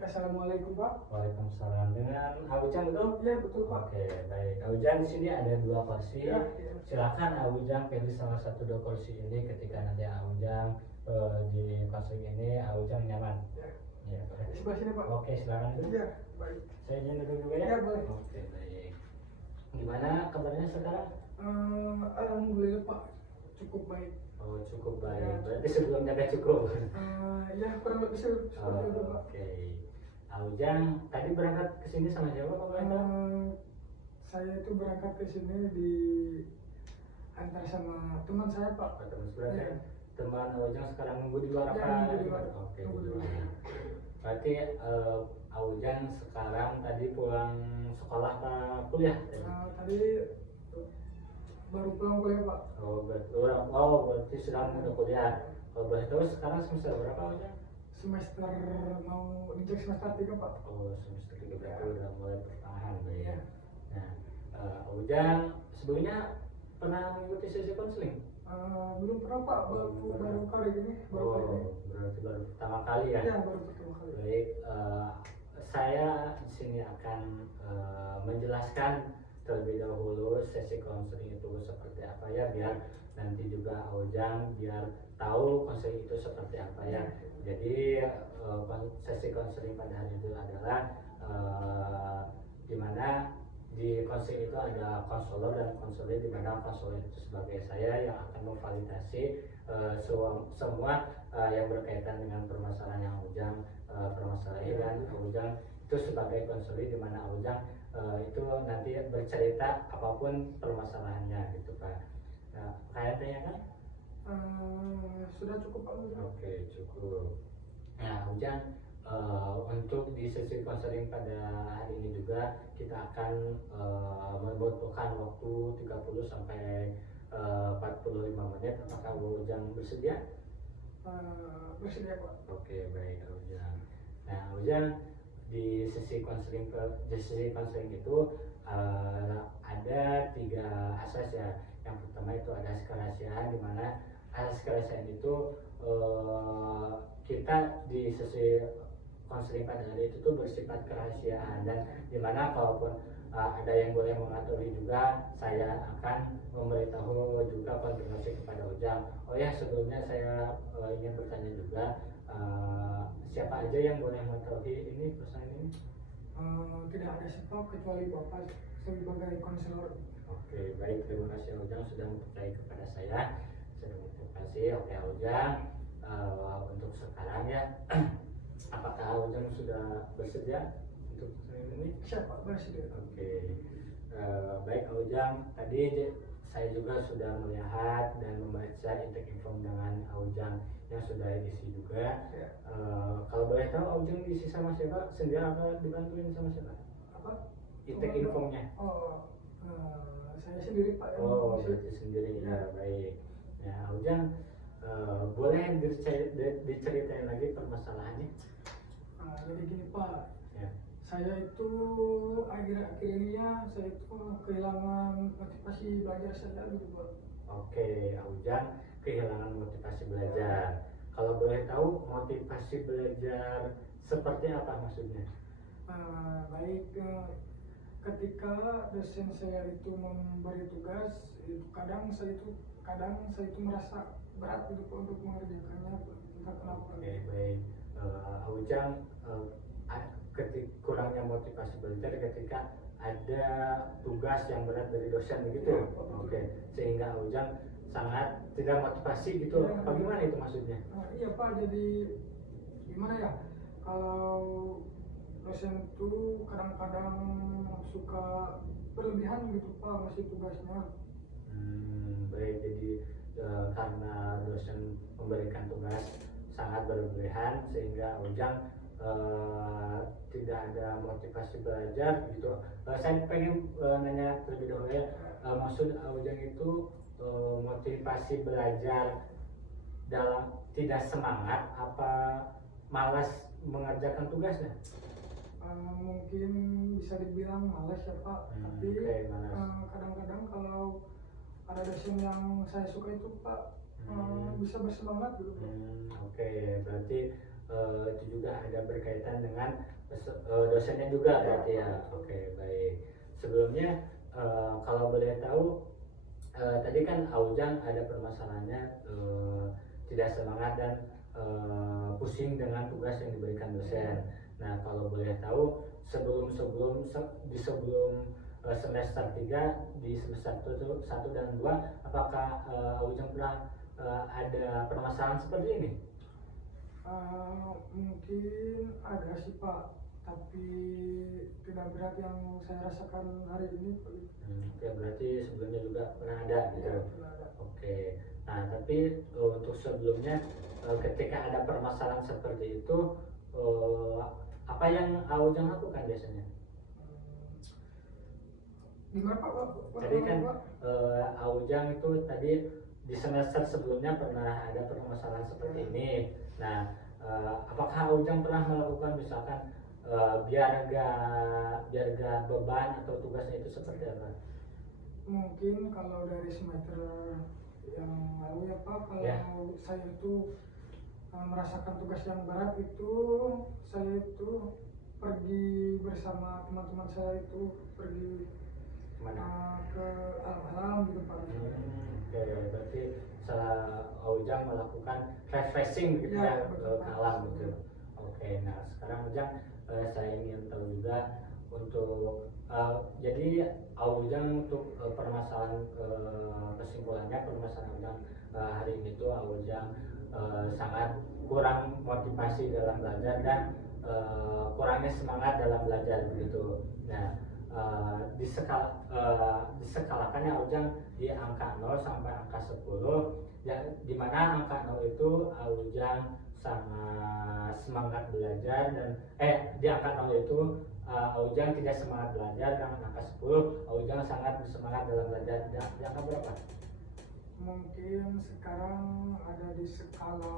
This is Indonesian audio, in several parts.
Assalamualaikum Pak. Waalaikumsalam. Dengan Aujang betul? Iya betul Pak. Oke, baik. Aujang di sini ada dua kursi. Ya, ya. Silakan Aujang pilih salah satu dua kursi ini ketika nanti Aujang di konseling ini Aujang nyaman. Ya. Ya, Di sebelah sini Pak. oke, silakan dulu. Iya, baik. Saya izin duduk juga ya. Ya, boleh. Oke, baik. Gimana kabarnya sekarang? Alhamdulillah Pak, cukup baik. Oh, cukup baik. Ya. Berarti sebelumnya gak cukup. Ya kurang lebih seperti itu Pak. Oke. Aujang tadi berangkat ke sini sama siapa Pak? Saya itu berangkat ke sini di antar sama teman saya Pak. Teman sebelah Ya. teman Aujang sekarang nunggu di luar Ya, apa? nunggu di luar. Oke, Nunggu di di luar. luar. Berarti Aujang sekarang tadi pulang sekolah apa kuliah? Tadi baru pulang kuliah Pak. Berarti sudah udah kuliah. Kalau boleh tahu sekarang semester berapa Aujang? Semester mau injek semester 3 Pak. Oh, semester 3 berarti udah mulai pertengahan Ya. ya. Nah, Aujang sebelumnya pernah mengikuti sesi konseling? Belum pernah Pak, baru kali ini. Berarti baru pertama kali ya? Ya, baru pertama kali. Baik, saya di sini akan menjelaskan terlebih dahulu sesi konseling itu seperti apa ya, biar nanti juga Aujang biar tahu konseling itu seperti apa ya. Jadi sesi konseling pada hari itu adalah di mana di konseling itu ada konselor dan konselor, di mana konselor itu sebagai saya yang akan memvalidasi semua yang berkaitan dengan permasalahan yang Aujang permasalahan, dan Aujang itu sebagai konselor di mana Aujang itu nanti bercerita apapun permasalahannya gitu Pak. Nah, kalian tanyakan? Sudah cukup Pak. Oke, cukup. Nah, Aujang untuk di sesi konseling pada hari ini juga kita akan membutuhkan waktu 30 sampai 45 menit. Apakah Aujang bersedia? Bersedia Pak. Oke, baik Aujang. Nah, Aujang di sesi konseling itu ada 3 asas ya. Yang pertama itu ada kerahasiaan, di mana asas kerahasiaan itu kita di sesi konseling pada hari itu tuh bersifat kerahasiaan, dan dimana kalaupun ada yang boleh mengetahui juga, saya akan memberitahu juga konfirmasi kepada Aujang. Oh ya, sebelumnya saya ingin bertanya juga, siapa aja yang boleh mengetahui ini perusahaan ini? Tidak ada siapa kecuali Bapak sebagai konselor. Oke, baik, terima kasih Aujang sudah mempercayai kepada saya. Terima kasih. Oke Aujang, untuk sekarang ya, apakah Aujang sudah bersedia untuk ini? Siapa bersedia? Oke, baik Aujang, tadi saya juga sudah melihat dan membaca intake inform dengan Aujang yang sudah diisi juga. Ya. Kalau boleh tahu Aujang diisi sama siapa? Sendiri apa dibantuin sama siapa? Apa? Intake informnya? Saya sendiri Pak. Oh, berarti sendiri ya, baik. Nah, Aujang, boleh diceritain lagi permasalahannya? Jadi gini Pak, Ya. saya itu akhir-akhir ini ya, saya itu kehilangan motivasi belajar saya gitu Pak. Oke, Aujang kehilangan motivasi belajar. Kalau boleh tahu motivasi belajar seperti apa maksudnya? Baik, ketika dosen saya itu memberi tugas, itu kadang saya itu merasa berat gitu Pak untuk mengerjakannya, entah kenapa. Oke, baik. Aujang kurangnya motivasi belajar ketika ada tugas yang berat dari dosen begitu. Oke, sehingga Aujang sangat tidak motivasi gitu. Ya. Apa gimana itu maksudnya? Iya Pak, jadi gimana ya, kalau dosen itu kadang-kadang suka berlebihan gitu Pak ngasih tugasnya. Baik, jadi karena dosen memberikan tugas sangat berlebihan sehingga Aujang tidak ada motivasi belajar gitu. Saya pengen nanya terlebih dahulu ya, maksud Aujang itu motivasi belajar dalam tidak semangat apa malas mengerjakan tugasnya? Mungkin bisa dibilang malas ya Pak, tapi kadang-kadang kalau ada dosen yang saya suka itu Pak, bisa bersemangat gitu Pak. Oke, berarti itu juga ada berkaitan dengan dosennya juga berarti ya. Oke, baik. Sebelumnya kalau boleh tahu, tadi kan Aujang ada permasalahannya, tidak semangat dan pusing dengan tugas yang diberikan dosen. Nah, kalau boleh tahu sebelum semester 3 di semester 1 dan 2, apakah Aujang pernah ada permasalahan seperti ini? Mungkin ada sih Pak, tapi tidak berat yang saya rasakan hari ini Pak. Oke, berarti sebelumnya juga pernah ada gitu. Ya, pernah ada. Oke. Nah, tapi untuk sebelumnya ketika ada permasalahan seperti itu, apa yang Aujang lakukan biasanya? Gimana Pak? Tadi kan Aujang itu tadi di semester sebelumnya pernah ada permasalahan seperti ini. Nah, apakah Aujang pernah melakukan misalkan biar gak beban atau tugasnya itu seperti apa? Mungkin kalau dari semester yang lalu ya Pak, kalau Ya. saya itu merasakan tugas yang berat itu, saya itu pergi bersama teman-teman saya itu pergi Kemana? ke alam-alam gitu Pak. Oke, berarti setelah Aujang melakukan refreshing gitu Ya, ya, betul, ke Pak. alam gitu. Oke, nah sekarang Aujang, saya ingin tahu juga untuk jadi Aujang untuk permasalahan kesimpulannya permasalahan Aujang hari ini tuh Aujang sangat kurang motivasi dalam belajar dan kurangnya semangat dalam belajar begitu. Nah, diskalakannya Aujang di angka 0 sampai angka 10, ya, di mana angka 0 itu Aujang sangat semangat belajar dan di angka 0 itu Aujang tidak semangat belajar, dan angka 10 Aujang sangat bersemangat dalam belajar. Di angka berapa? Mungkin sekarang ada di skala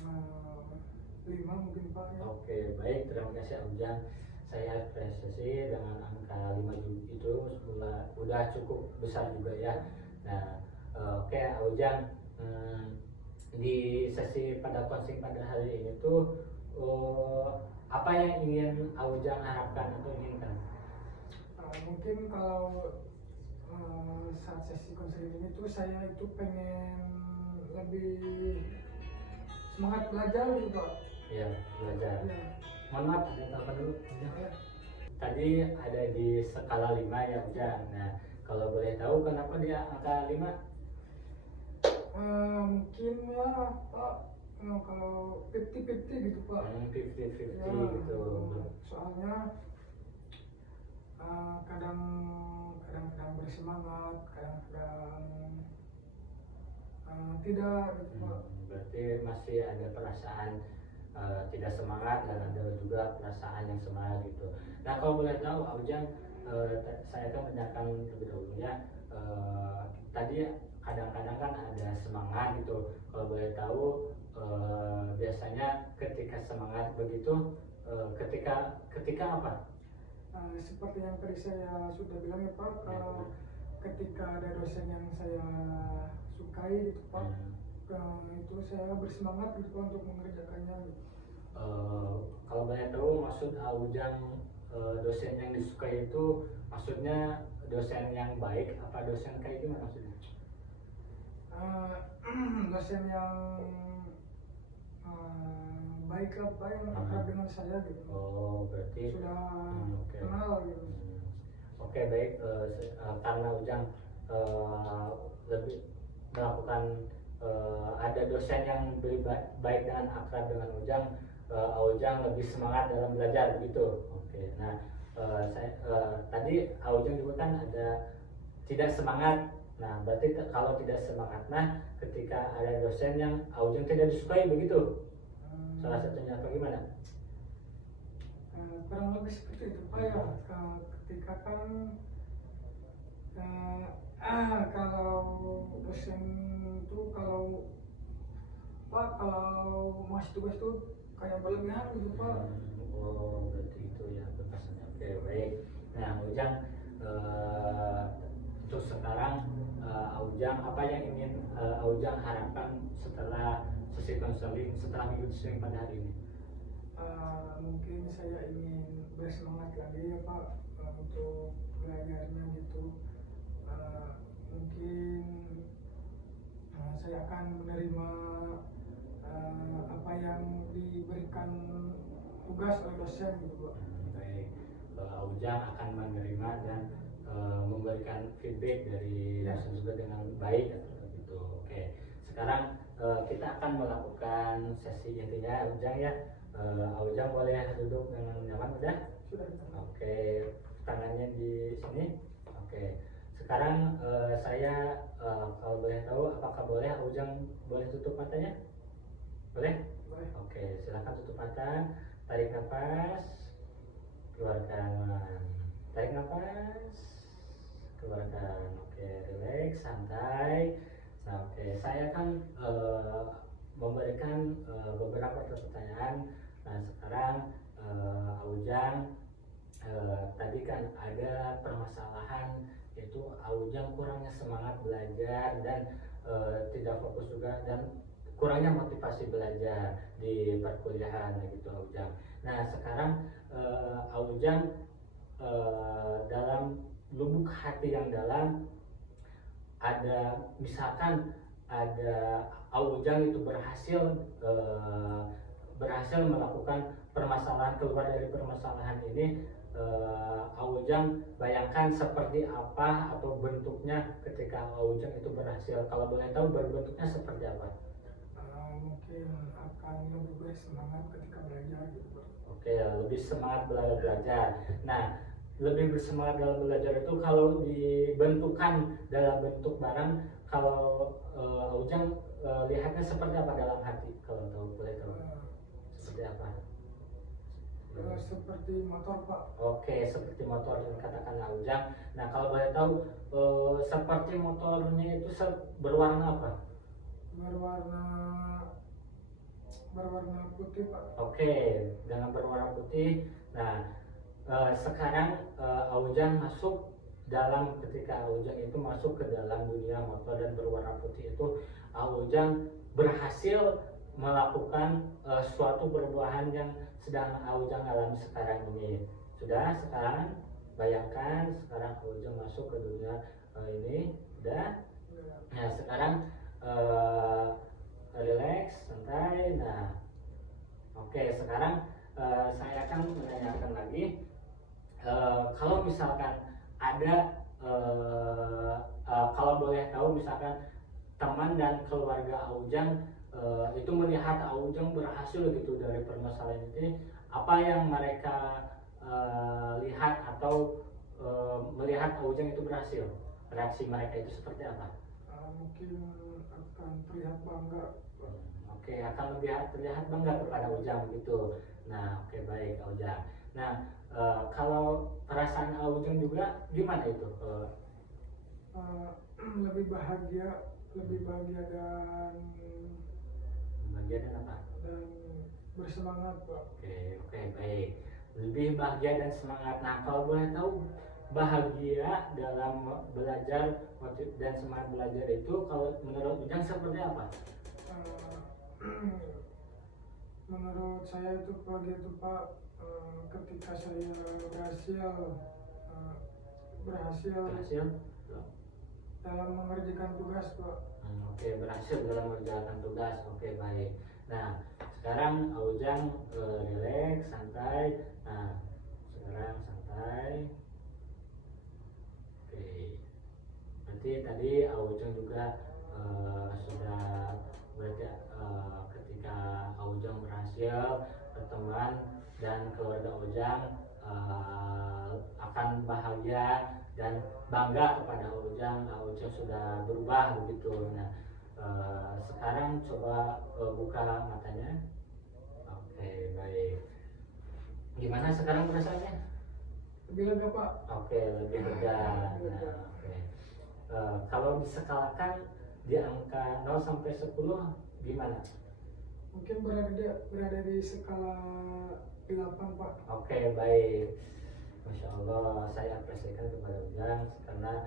5 mungkin Pak ya. Oke, baik, terima kasih Aujang. Saya apresiasi dengan angka 5 itu udah cukup besar juga ya. Nah, oke Aujang, di sesi pada coaching pada hari ini tuh apa yang ingin Aujang harapkan atau inginkan? Mungkin kalau saat sesi konseling ini tuh saya itu pengen lebih semangat belajar gitu Pak. Ya, belajar. Ya. Mohon maaf, ada telepon dulu. Ya. Tadi ada di skala 5 ya Aujang. Nah, kalau boleh tahu kenapa dia angka 5? Mungkin ya Pak, kalau 50-50 gitu Pak. 50-50 Ya, gitu. soalnya kadang-kadang bersemangat, kadang-kadang tidak gitu Pak. Berarti masih ada perasaan tidak semangat dan ada juga perasaan yang semangat gitu. Nah, kalau boleh tahu Aujang, saya akan menanyakan lebih dahulu ya. Tadi kadang-kadang kan ada semangat gitu. Kalau boleh tahu biasanya ketika semangat begitu, ketika apa? Seperti yang tadi saya sudah bilang ya Pak, kalau ketika ada dosen yang saya sukai gitu Pak, itu saya bersemangat gitu Pak untuk mengerjakannya gitu. Kalau boleh tahu maksud Aujang, dosen yang disukai itu maksudnya dosen yang baik apa dosen kayak gimana maksudnya? Dosen yang baik apa yang akrab dengan saya gitu. Oh, berarti sudah oke. kenal gitu. Oke, baik. Karena Ujang lebih melakukan ada dosen yang lebih baik dan akrab dengan Ujang, Ujang lebih semangat dalam belajar begitu. Oke. Nah, tadi Ujang juga kan ada tidak semangat. Nah, berarti kalau tidak semangat, nah ketika ada dosen yang Ujang tidak disukai begitu. Salah satunya apa gimana? Kurang lebih seperti itu Pak ya. Ketika kan kalau dosen itu kalau masih tugas tuh kayak berlebihan gitu Pak. Oh, berarti itu ya batasannya. Oke, baik. Nah, Ujang, untuk sekarang Ujang apa yang ingin Ujang harapkan setelah sesi konseling setelah minggu konseling pada hari ini? Mungkin saya ingin bersemangat lagi ya Pak, untuk belajarnya gitu. Mungkin saya akan menerima apa yang diberikan tugas oleh dosen gitu Pak. Baik, Ujang akan menerima dan memberikan feedback dari Ya. dosen juga dengan baik gitu. Oke, sekarang kita akan melakukan sesi intinya Ujang ya. Ujang boleh duduk dengan nyaman udah? Sudah. Oke, tangannya di sini. Oke, sekarang saya kalau boleh tahu apakah boleh Ujang boleh tutup matanya? Boleh? Boleh. Oke, silakan tutup mata, tarik nafas, keluarkan, tarik nafas, keluarkan. Oke, relax, santai. Nah, oke, saya akan memberikan beberapa pertanyaan. Nah, sekarang Ujang, tadi kan ada permasalahan yaitu Ujang kurangnya semangat belajar dan tidak fokus juga dan kurangnya motivasi belajar di perkuliahan gitu Ujang. Nah, sekarang Ujang dalam lubuk hati yang dalam ada misalkan ada Ujang itu berhasil melakukan permasalahan, keluar dari permasalahan ini, Ujang bayangkan seperti apa atau bentuknya ketika Ujang itu berhasil, kalau boleh tahu bentuknya seperti apa? Mungkin akan lebih bersemangat ketika belajar gitu Pak. Oke, lebih semangat belajar. Nah, lebih bersemangat dalam belajar itu kalau dibentukkan dalam bentuk barang, kalau Ujang lihatnya seperti apa dalam hati, kalau tahu boleh tahu seperti apa? Seperti motor Pak. Oke, seperti motor yang katakan Ujang. Nah, kalau boleh tahu seperti motornya itu berwarna apa? Berwarna putih Pak. Oke, dengan berwarna putih. Nah, sekarang Ujang masuk dalam, ketika Ujang itu masuk ke dalam dunia motor dan berwarna putih itu, Ujang berhasil melakukan suatu perubahan yang sedang Ujang alami sekarang ini. Sudah, sekarang bayangkan sekarang Ujang masuk ke dunia ini, udah. Nah, sekarang relax, santai. Nah, oke, sekarang saya akan menanyakan lagi, kalau misalkan ada kalau boleh tahu misalkan teman dan keluarga Ujang itu melihat Ujang berhasil gitu dari permasalahan ini, apa yang mereka lihat atau melihat Ujang itu berhasil, reaksi mereka itu seperti apa? Mungkin akan terlihat bangga Pak. Oke, akan terlihat bangga kepada Ujang begitu. Nah, oke, baik Ujang. Nah, kalau perasaan Ujang juga gimana itu? Lebih bahagia dan Bahagia dan apa? bersemangat Pak. Oke, baik. Lebih bahagia dan semangat. Nah, kalau boleh tahu, bahagia dalam belajar dan semangat belajar itu kalau menurut Ujang seperti apa? Menurut saya itu bahagia itu Pak, ketika saya berhasil dalam mengerjakan tugas Pak. Oke, berhasil dalam menjalankan tugas. Oke, baik. Nah, sekarang Ujang relax, santai. Nah, sekarang santai. Oke. Berarti tadi Ujang juga sudah berarti ketika Ujang berhasil, teman dan keluarga Ujang akan bahagia dan bangga kepada Ujang. Ujang sudah berubah begitu. Nah, sekarang coba buka matanya. Oke, baik. Gimana sekarang perasaannya? Lebih lega Pak. Oke, lebih lega. Nah, oke. Kalau diskalakan di angka 0 sampai 10 gimana? Mungkin berada di skala 8 Pak. Oke, baik. Masya Allah, saya apresiasikan kepada Ujang karena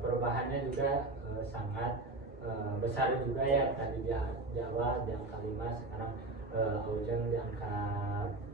perubahannya juga sangat besar juga ya, tadi di awal di angka 5, sekarang Aujang di angka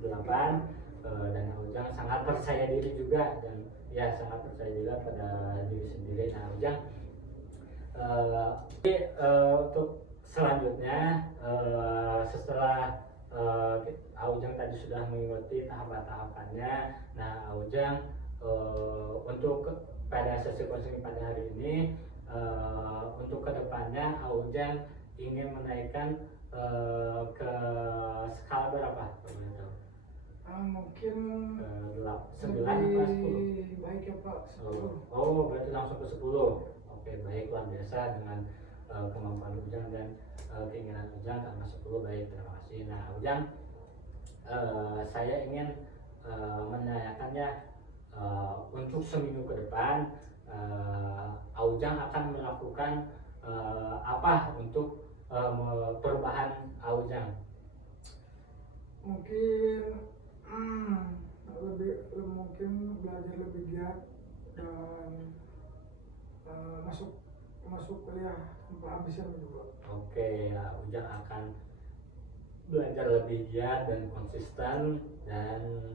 8. Dan Aujang sangat percaya diri juga, dan ya sangat percaya diri pada diri sendiri. Nah Aujang, untuk selanjutnya, setelah Aujang tadi sudah mengikuti tahapan-tahapannya, nah Aujang untuk pada sesi coaching pada hari ini, untuk kedepannya Aujang ingin menaikkan ke skala berapa? Mungkin 9 atau 10? lebih baik ya Pak, 10. Oh, berarti langsung ke 10. Oke, baik, luar biasa dengan kemampuan Ujang dan keinginan Ujang karena 10. Baik, terima kasih. Nah Ujang, saya ingin menanyakannya, untuk seminggu ke depan Aujang akan melakukan apa untuk perubahan Aujang? Mungkin mungkin belajar lebih giat dan masuk kuliah tanpa habisan juga. Oke, ya, Ujang akan belajar lebih giat dan konsisten, dan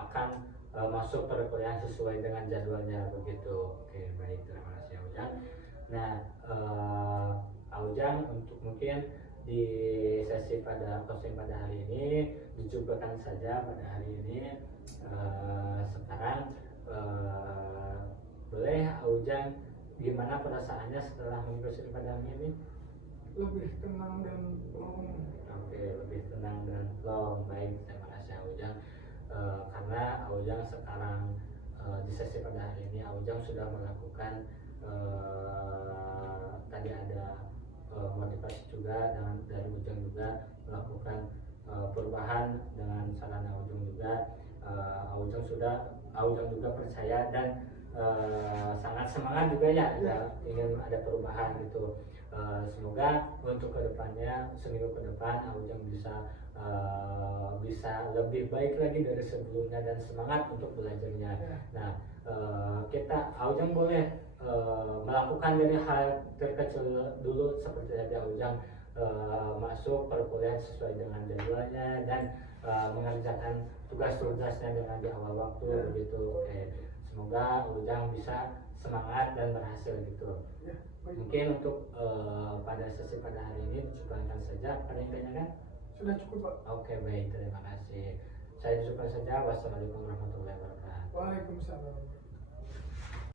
akan masuk perkuliahan sesuai dengan jadwalnya begitu. Oke, baik, terima kasih Ujang. Nah, Ujang, untuk mungkin di sesi pada coaching pada hari ini dicukupkan saja pada hari ini. Sekarang boleh Ujang, gimana perasaannya setelah mengikuti pada hari ini? Lebih tenang dan plong. Oke, lebih tenang dan plong. Baik, terima kasih Ujang. Karena Ujang sekarang di sesi pada hari ini Ujang sudah melakukan tadi ada motivasi juga, dan dari Ujang juga melakukan perubahan dengan saran Ujang juga. Ujang juga percaya dan sangat semangat juga ya, ingin ada perubahan gitu. Semoga untuk kedepannya, seminggu ke depan Ujang bisa lebih baik lagi dari sebelumnya dan semangat untuk belajarnya. Nah, Ujang boleh melakukan dari hal terkecil dulu, seperti tadi Ujang masuk perkuliahan sesuai dengan jadwalnya dan mengerjakan tugas-tugasnya dengan di awal waktu begitu. Oke, semoga Ujang bisa semangat dan berhasil gitu. Mungkin untuk pada sesi pada hari ini dicukupkan saja. Ada yang tanyakan? Sudah cukup Pak. Oke, baik, terima kasih. Saya cukupkan saja. Wassalamualaikum warahmatullahi wabarakatuh. Waalaikumsalam.